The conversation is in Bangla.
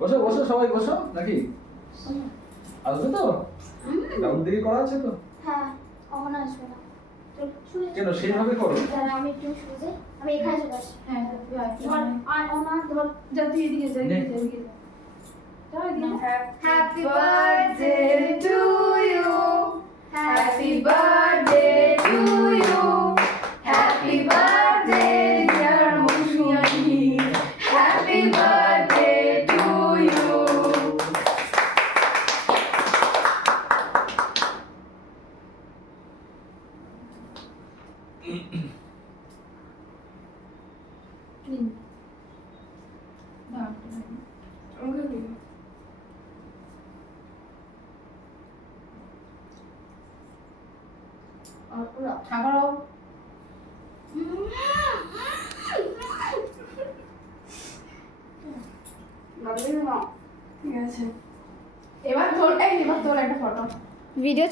বসো বসো সবাই বসো নাকি আসবে তো ডাউন দিকে করা আছে তো হ্যাঁ অমন আসবে না কেন সেইভাবে করো দাঁড়া আমি একটু শুয়ে যাই আমি এখানে চলে আসি হ্যাঁ ধর আর অনার ধর যা তুই এদিকে যা নে। এদিকে যা এদিকে happy birthday to you. Happy birthday to you. Happy birthday, dear Mushmi. Happy birthday to you. খাবারও ঠিক আছে এবার তোর একটা ফটো ভিডিও